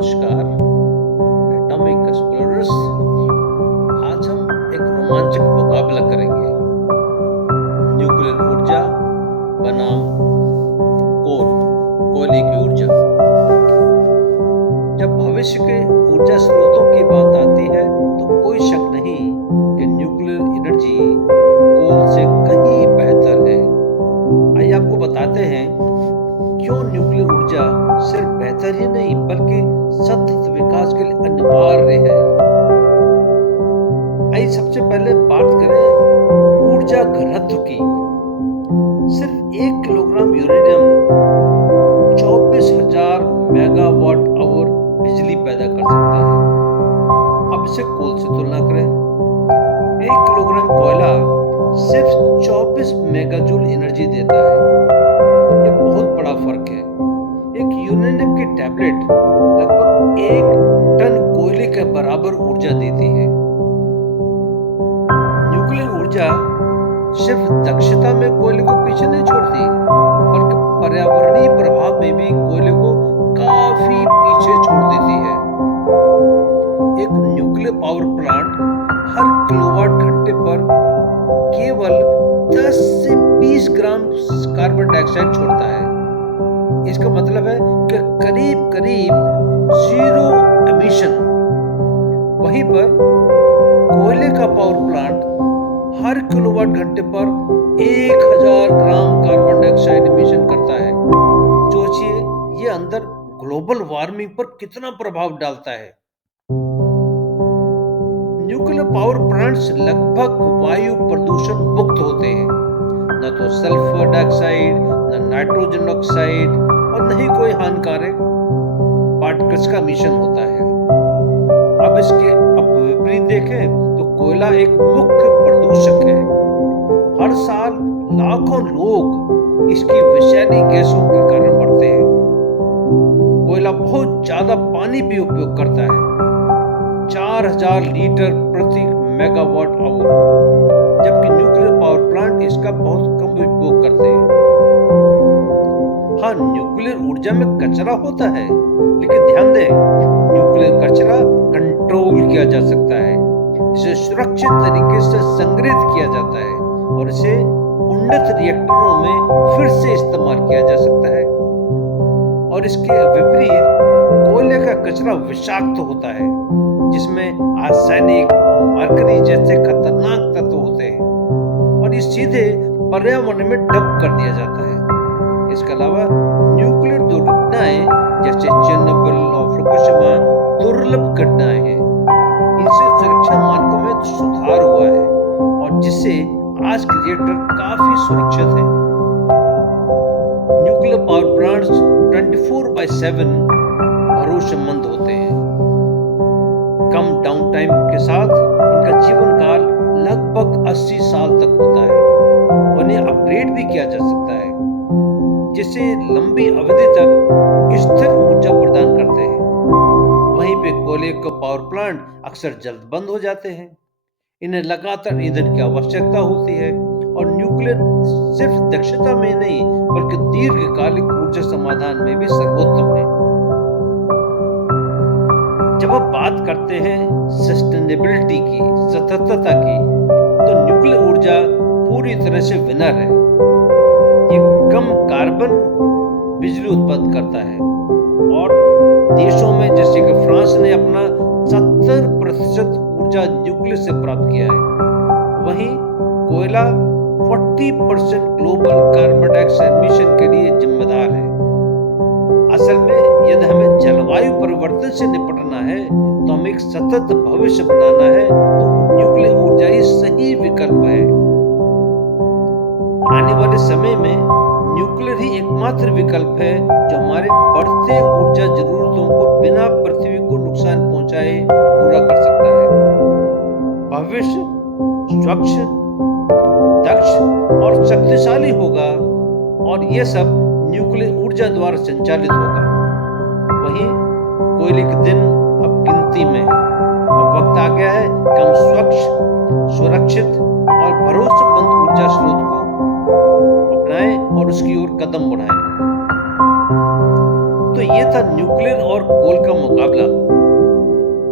नमस्कार। Atomic explorers. आज हम एक रोमांचक मुकाबला करेंगे। न्यूक्लियर ऊर्जा बनाम कोल कोयले की ऊर्जा। जब भविष्य के ऊर्जा स्रोतों की बात आती है तो कोई शक नहीं कि न्यूक्लियर एनर्जी कोल से कहीं बेहतर है। आइए आपको बताते हैं क्यों न्यूक्लियर ऊर्जा सिर्फ बेहतर ही नहीं बल्कि सतत विकास के लिए अनिवार्य है। आइए सबसे पहले बात करें ऊर्जा घनत्व की। सिर्फ 1 किलोग्राम यूरेनियम 24,000 मेगावाट आवर बिजली पैदा कर सकता है। अब इसे कोल से तुलना करें। 1 किलोग्राम कोयला सिर्फ 24 मेगाजूल एनर्जी देता है। यह बहुत बड़ा फर्क है। एक यूरेनियम की टैबलेट लगभग 1 टन कोयले के बराबर ऊर्जा देती है। न्यूक्लियर ऊर्जा सिर्फ दक्षता में कोयले को पीछे नहीं छोड़ती बल्कि पर्यावरणीय प्रभाव में भी कोयले को काफी पीछे छोड़ देती है। एक न्यूक्लियर पावर प्लांट हर किलोवाट घंटे पर केवल 10 से 20 ग्राम कार्बन डाइऑक्साइड छोड़ता है। इसका मतलब है कि करीब करीब जीरो एमिशन। वहीं पर कोयले का पावर प्लांट हर किलोवाट घंटे पर 1000 ग्राम कार्बन डाइऑक्साइड एमिशन करता है। सोचिए ये अंदर ग्लोबल वार्मिंग पर कितना प्रभाव डालता है। न्यूक्लियर पावर प्लांट्स लगभग वायु प्रदूषण मुक्त होते हैं। न तो सल्फर डाइऑक्साइड, न नाइट्रोजन ऑक्साइड और न ही कोई हानिकारक पार्टिकल्स का मिशन होता है। अब इसके विपरीत देखें तो कोयला एक मुख्य प्रदूषक है। हर साल लाखों लोग इसकी विषैली गैसों के कारण मरते हैं। कोयला बहुत ज्यादा पानी भी उपयोग करता है, 4000 लीटर प्रति मेगावाट आवर, जबकि न्यूक्लियर पावर प्लांट इसका बहुत कम उपयोग करते हैं। हाँ, न्यूक्लियर ऊर्जा में कचरा होता है, लेकिन ध्यान दें न्यूक्लियर कचरा कंट्रोल किया जा सकता है। इसे सुरक्षित तरीके से संग्रहित किया जाता है और इसे उन्नत रिएक्टरों में फिर से इस्तेमाल किया जा सकता है। और इसके विपरीत कोयले का कचरा विषाक्त होता है, जिसमें आर्सेनिक, मरकरी जैसे खतरनाक तत्व होते हैं और ये सीधे पर्यावरण में डंप कर दिया जाता है। इसके अलावा न्यूक्लियर दुर्घटनाएं जैसे चेरनोबिल और फुकुशिमा दुर्लभ घटनाएं हैं। इनसे सुरक्षा मानकों में सुधार हुआ है और जिससे आज के रिएक्टर काफी सुरक्षित है। न्यूक्लियर पावर प्लांट्स 24/7 भरोसेमंद होते हैं। कम डाउन टाइम के साथ इनका जीवन काल लगभग 80 साल तक होता है और इन्हें अपग्रेड भी किया जा सकता है, जिससे लंबी अवधि तक स्थिर ऊर्जा प्रदान करते हैं। वहीं पे कोयले के पावर प्लांट अक्सर जल्द बंद हो जाते हैं। इन्हें लगातार ईंधन की आवश्यकता होती है और न्यूक्लियर सिर्फ दक्षता में नहीं बल्कि दीर्घकालिक ऊर्जा समाधान में भी सर्वोत्तम है। जब आप बात करते हैं सस्टेनेबिलिटी की, सततता की, तो न्यूक्लियर ऊर्जा पूरी तरह से विनर है। ये कम कार्बन बिजली उत्पन्न करता है और देशों में जैसे कि फ्रांस ने अपना 70% ऊर्जा न्यूक्लियर से प्राप्त किया है। वहीं कोयला 40% ग्लोबल कार्बन डाइऑक्साइड एमिशन के लिए जिम्मेदार है। असल में यदि हमें जलवायु परिवर्तन से निपटना है तो हमें एक सतत भविष्य बनाना है तो न्यूक्लियर ऊर्जा ही सही विकल्प है। आने वाले समय में न्यूक्लियर ही एकमात्र विकल्प है जो हमारे बढ़ते ऊर्जा जरूरतों को बिना पृथ्वी को नुकसान पहुंचाए पूरा कर सकता है। भविष्य स्वच्छ, दक्ष और शक्तिशाली होगा और यह सब न्यूक्लियर ऊर्जा द्वारा संचालित होगा। वहीं कोयले के दिन अब गिनती में है। अब वक्त आ गया है कि हम स्वच्छ, सुरक्षित और भरोसेमंद ऊर्जा स्रोत को अपनाएं और उसकी ओर कदम बढ़ाएं। तो ये था न्यूक्लियर और कोल का मुकाबला,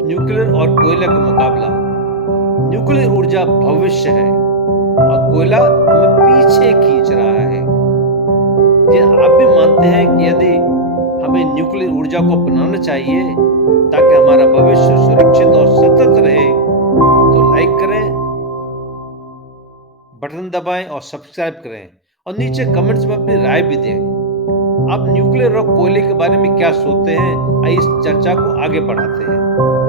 न्यूक्लियर और कोयले का मुकाबला। न्यूक्लियर ऊर्जा भविष्य है और कोयला हमें पीछे खींच रहा है। जी आप भी मानते हैं कि यदि हमें न्यूक्लियर ऊर्जा को अपनाना चाहिए ताकि हमारा भविष्य सुरक्षित और सतत रहे, तो लाइक करें, बटन दबाएं और सब्सक्राइब करें और नीचे कमेंट्स में अपनी राय भी दें। आप न्यूक्लियर और कोयले के बारे में क्या सोचते हैं? आइए इस चर्चा को आगे बढ़ाते हैं।